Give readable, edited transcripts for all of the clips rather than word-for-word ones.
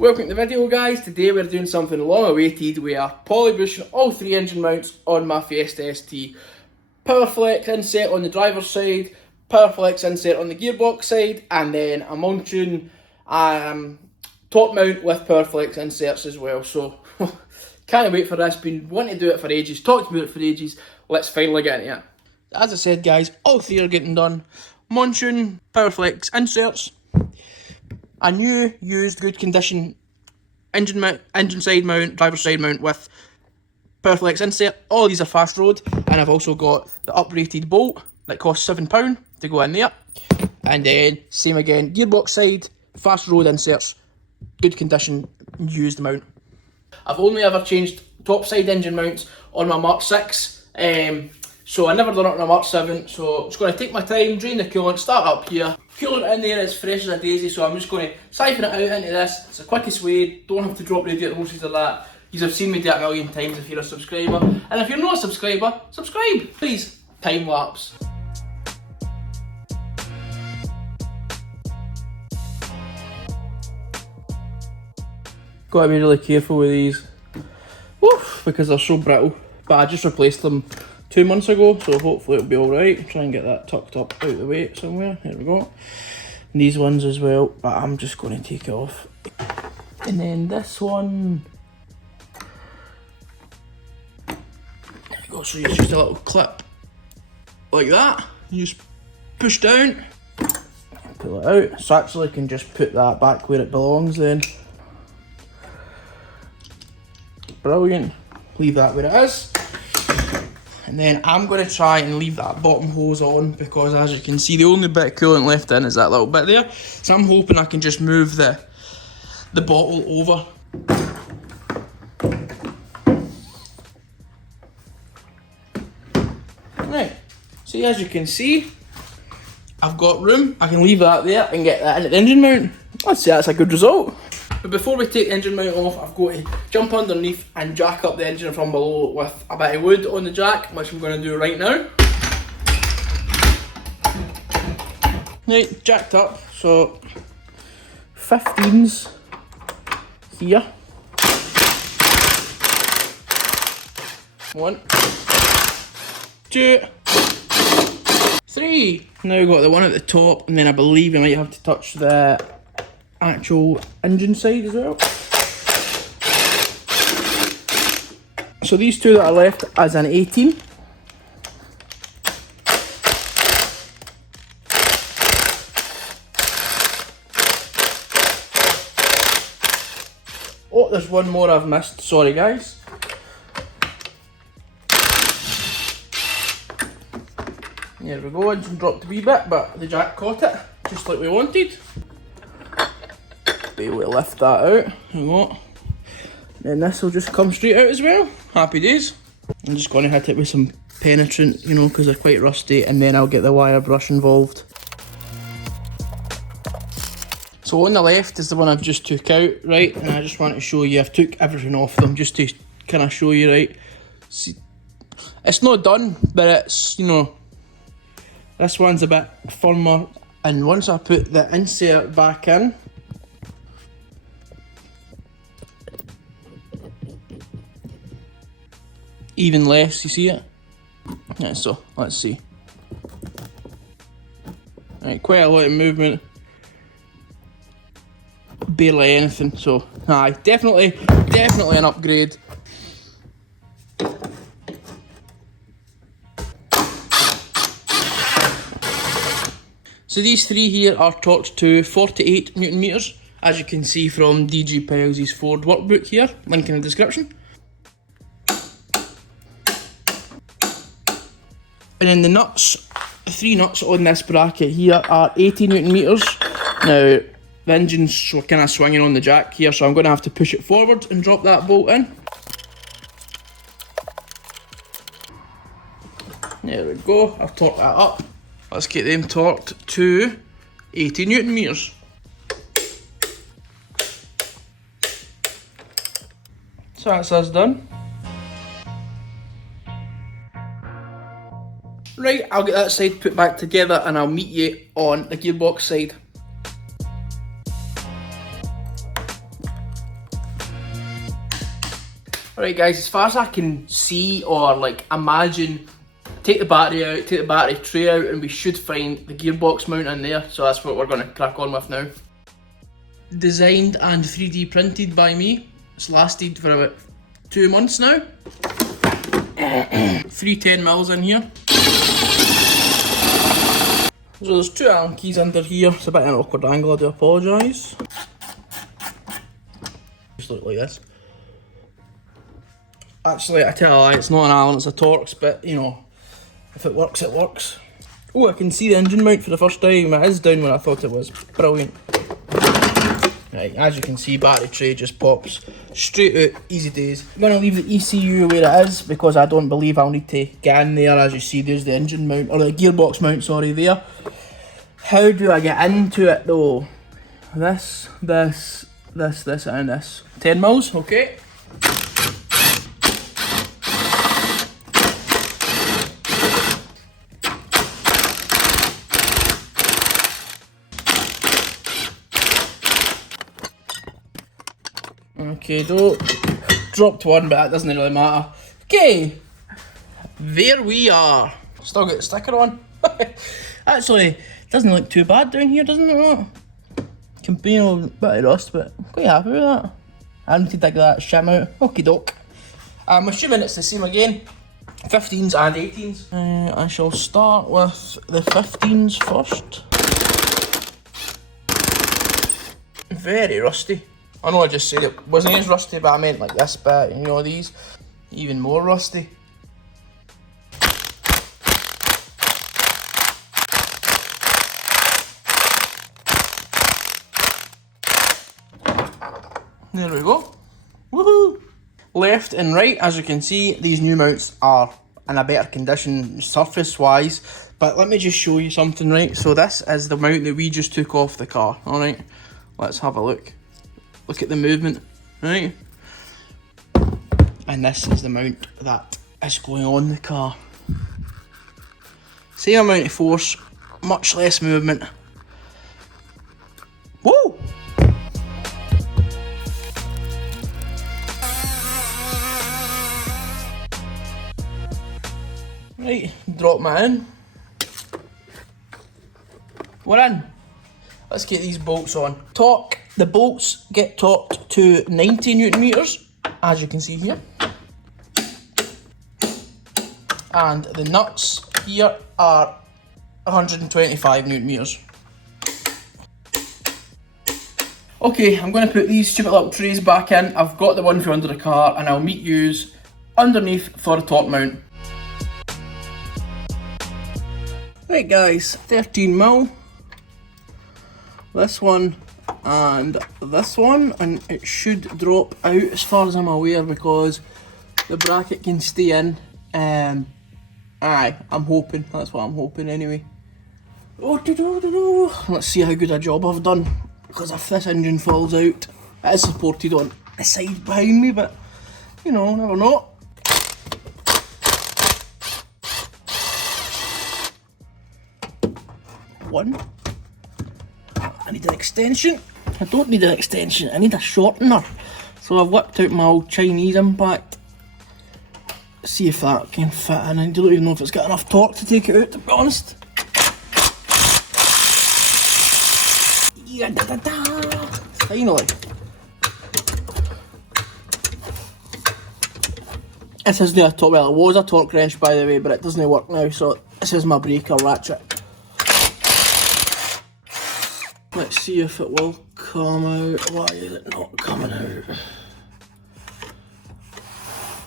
Welcome to the video guys. Today we're doing something long awaited. We are polybushing all three engine mounts on my Fiesta ST. Powerflex inset on the driver's side, Powerflex inset on the gearbox side, and then a mounting top mount with Powerflex inserts as well. So can't wait for this, been wanting to do it for ages, talked about it for ages, let's finally get into it. As I said guys, all three are getting done. Mounting, Powerflex inserts, a new, used, good condition engine side mount, driver's side mount with Powerflex insert. All these are fast road, and I've also got the uprated bolt that costs £7 to go in there. And then same again, gearbox side, fast road inserts, good condition, used mount. I've only ever changed top side engine mounts on my MK6, so I never done it on a MK7, so I'm just going to take my time, drain the coolant, start up here. Coolant in there is fresh as a daisy, so I'm just going to siphon it out into this. It's the quickest way, don't have to drop radiator hoses or that. You have seen me do it a million times if you're a subscriber. And if you're not a subscriber, subscribe, please. Time lapse. Got to be really careful with these, because they're so brittle. But I just replaced them 2 months ago, so hopefully it'll be alright. Try and get that tucked up out of the way somewhere. There we go. And these ones as well, but I'm just going to take it off. And then this one, there you go. So it's just a little clip like that. You just push down, pull it out. So actually I can just put that back where it belongs then. Brilliant. Leave that where it is. And then I'm going to try and leave that bottom hose on, because as you can see the only bit of coolant left in is that little bit there. So I'm hoping I can just move the bottle over. Right, so as you can see, I've got room. I can leave that there and get that into the engine mount. I'd say that's a good result. But before we take the engine mount off, I've got to jump underneath and jack up the engine from below with a bit of wood on the jack, which I'm going to do right now. Right, jacked up, so 15s here. 1, 2, 3. Now we've got the one at the top, and then I believe we might have to touch the actual engine side as well. So these two that are left as an 18. Oh, there's one more I've missed, sorry guys. There we go, engine dropped a wee bit, but the jack caught it, just like we wanted. Be able to lift that out, there we go. Then this will just come straight out as well. Happy days. I'm just going to hit it with some penetrant, you know, because they're quite rusty, and then I'll get the wire brush involved. So on the left is the one I've just took out, right, and I just want to show you, I've took everything off them just to kind of show you, right. See, it's not done, but it's, you know, this one's a bit firmer, and once I put the insert back in, even less, you see it? Yeah, so let's see. Right, quite a lot of movement. Barely anything, so aye, definitely an upgrade. So these three here are torqued to 48 Newton meters, as you can see from DG Piles' Ford workbook here, link in the description. And then the nuts, the three nuts on this bracket here are 80 Newton meters. Now, the engine's kind of swinging on the jack here, so I'm going to have to push it forward and drop that bolt in. There we go, I've torqued that up. Let's get them torqued to 80 Newton meters. So that's us done. Right, I'll get that side put back together and I'll meet you on the gearbox side. Alright guys, as far as I can see or like imagine, take the battery out, take the battery tray out, and we should find the gearbox mount in there. So that's what we're going to crack on with now. Designed and 3D printed by me. It's lasted for about 2 months now. 310mm in here. So there's 2 Allen keys under here. It's a bit of an awkward angle, I do apologise. Just look like this. Actually, I tell you a lie, it's not an Allen, it's a Torx, but you know, if it works, it works. Oh, I can see the engine mount for the first time. It is down when I thought it was. Brilliant. Right, as you can see, battery tray just pops straight out, easy days. I'm going to leave the ECU where it is because I don't believe I'll need to get in there. As you see, there's the engine mount, or the gearbox mount, sorry, there. How do I get into it though? This, and this. 10mm, okay. Okay, dropped one, but that doesn't really matter. Okay, there we are. Still got the sticker on. Actually, doesn't look too bad down here, doesn't it? Can be a bit of rust, but I'm quite happy with that. I need to dig that shim out. Okie doke. I'm assuming it's the same again. 15s and 18s. I shall start with the 15s first. Very rusty. I know I just said it wasn't as rusty, but I meant like this bit, you know, these. Even more rusty. There we go. Woohoo! Left and right, as you can see, these new mounts are in a better condition surface-wise. But let me just show you something, right? So this is the mount that we just took off the car, alright? Let's have a look. Look at the movement, right? And this is the mount that is going on the car. Same amount of force, much less movement. Whoa! Right, drop my in. We're in. Let's get these bolts on. Torque. The bolts get torqued to 90 Newton meters, as you can see here. And the nuts here are 125 Newton meters. Okay, I'm going to put these stupid little trays back in. I've got the one for under the car, and I'll meet yous underneath for the torque mount. Right guys, 13mm. This one and this one, and it should drop out as far as I'm aware because the bracket can stay in. Aye, I'm hoping, that's what I'm hoping anyway. Let's see how good a job I've done, because if this engine falls out, it is supported on the side behind me, but you know, never know. One. I need an extension. I don't need an extension, I need a shortener. So I've whipped out my old Chinese impact. See if that can fit in. I don't even know if it's got enough torque to take it out, to be honest. Finally. This isn't a torque, well it was a torque wrench by the way, but it doesn't work now, so this is my breaker ratchet. Let's see if it will come out. Why is it not coming out?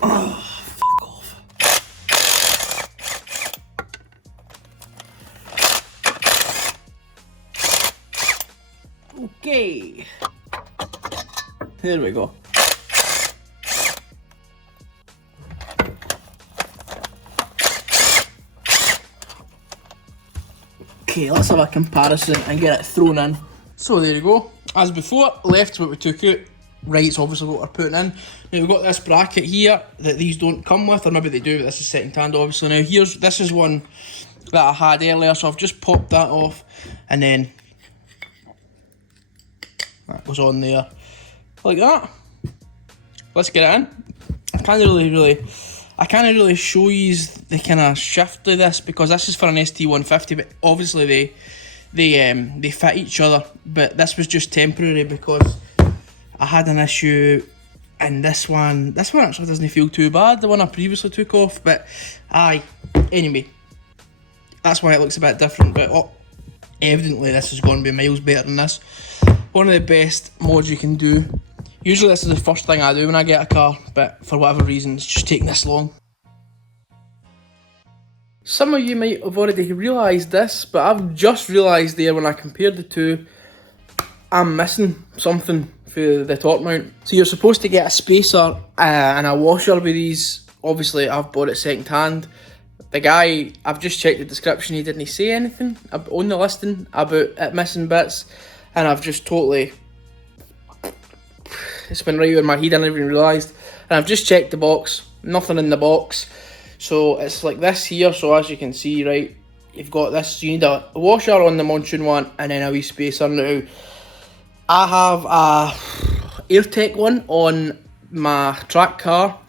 Oh, fuck off. Okay. There we go. Okay, let's have a comparison and get it thrown in. So there you go. As before, left's what we took out, right's obviously what we're putting in. Now we've got this bracket here that these don't come with, or maybe they do, but this is second hand obviously. Now this is one that I had earlier, so I've just popped that off, and then that goes on there, like that. Let's get it in. I can't really show you the kind of shift of this because this is for an ST150, but obviously they fit each other. But this was just temporary because I had an issue, and this one actually doesn't feel too bad, the one I previously took off. But anyway, that's why it looks a bit different. But evidently this is going to be miles better than this. One of the best mods you can do. Usually this is the first thing I do when I get a car, but for whatever reason it's just taking this long. Some of you might have already realised this, but I've just realised there when I compared the two, I'm missing something for the top mount. So you're supposed to get a spacer and a washer with these. Obviously I've bought it second hand. The guy, I've just checked the description, he didn't say anything on the listing about it missing bits, and I've just totally... it's been right over my head, I never even realised. And I've just checked the box, nothing in the box. So it's like this here, so as you can see, right, you've got this, you need a washer on the Monsoon one, and then a wee spacer. Now, I have a AirTech one on my track car.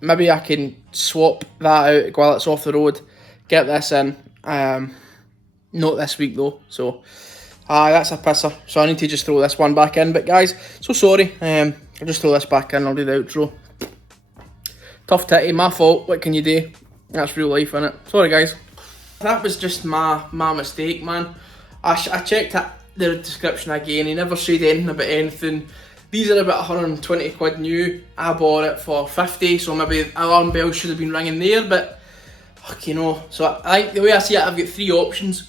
Maybe I can swap that out while it's off the road, get this in. Not this week though, so... that's a pisser, so I need to just throw this one back in. But guys, so sorry, I'll just throw this back in, I'll do the outro. Tough titty, my fault, what can you do? That's real life, innit? Sorry guys. That was just my mistake, man. I checked the description again, he never said anything about anything. These are about 120 quid new, I bought it for 50, so maybe alarm bells should have been ringing there, but, fuck, you know. So I think the way I see it, I've got three options.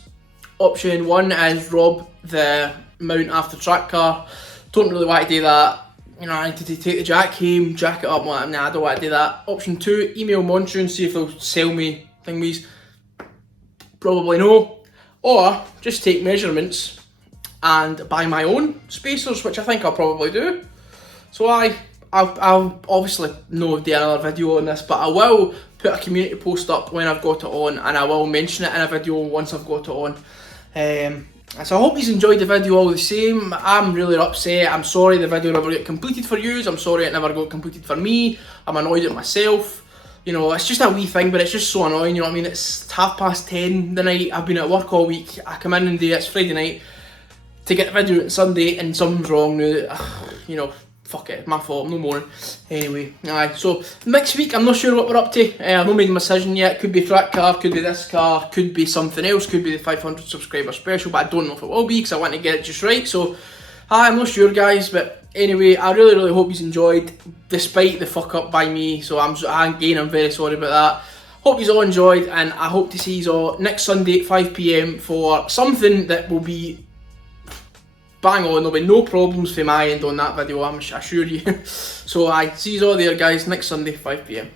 Option one is rob the mount after track car. Don't really want to do that. You know, I need to take the jack home, jack it up. Nah, I don't want to do that. Option two, email Monsoon, see if they'll sell me thingies. Probably no. Or just take measurements and buy my own spacers, which I think I'll probably do. So I'll obviously no do another video on this, but I will put a community post up when I've got it on, and I will mention it in a video once I've got it on. So I hope you enjoyed the video all the same. I'm really upset. I'm sorry the video never got completed for you. I'm sorry it never got completed for me. I'm annoyed at myself. You know, it's just a wee thing, but it's just so annoying, you know what I mean? It's 10:30 the night. I've been at work all week. I come in and do it's Friday night to get the video on Sunday, and something's wrong now. You know, fuck it, my fault, no more. Anyway, so next week I'm not sure what we're up to. I've not made a decision yet. Could be track car, could be this car, could be something else, could be the 500 subscriber special, but I don't know if it will be because I want to get it just right. So I'm not sure guys, but anyway, I really hope you enjoyed despite the fuck up by me. So I'm very sorry about that. Hope you all enjoyed, and I hope to see you all next Sunday at 5 PM for something that will be bang on. There'll be no problems for my end on that video, I assure you. So see you all there guys next Sunday 5 PM.